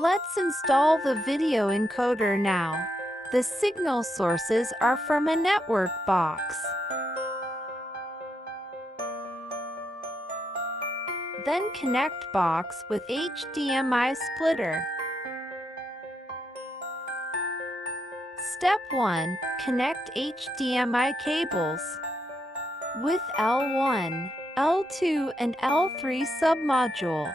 Let's install the video encoder now. The signal sources are from a network box. Then connect box with HDMI splitter. Step 1. Connect HDMI cables with L1, L2 and L3 submodule.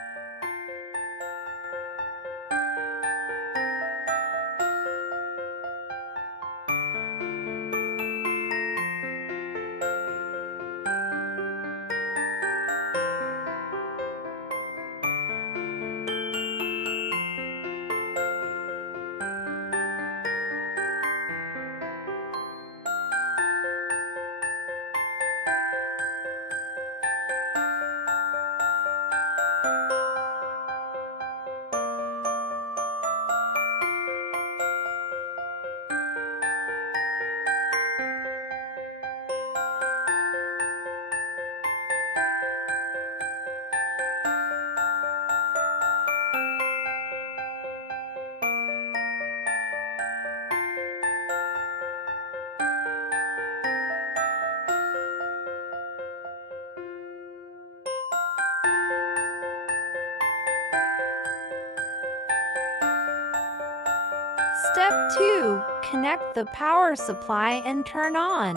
Step 2. Connect the power supply and turn on.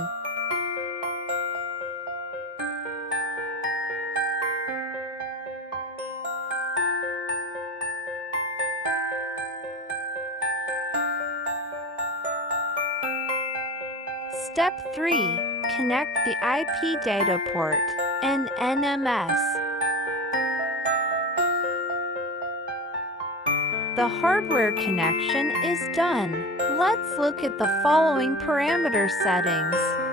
Step 3. Connect the IP data port and NMS. The hardware connection is done. Let's look at the following parameter settings.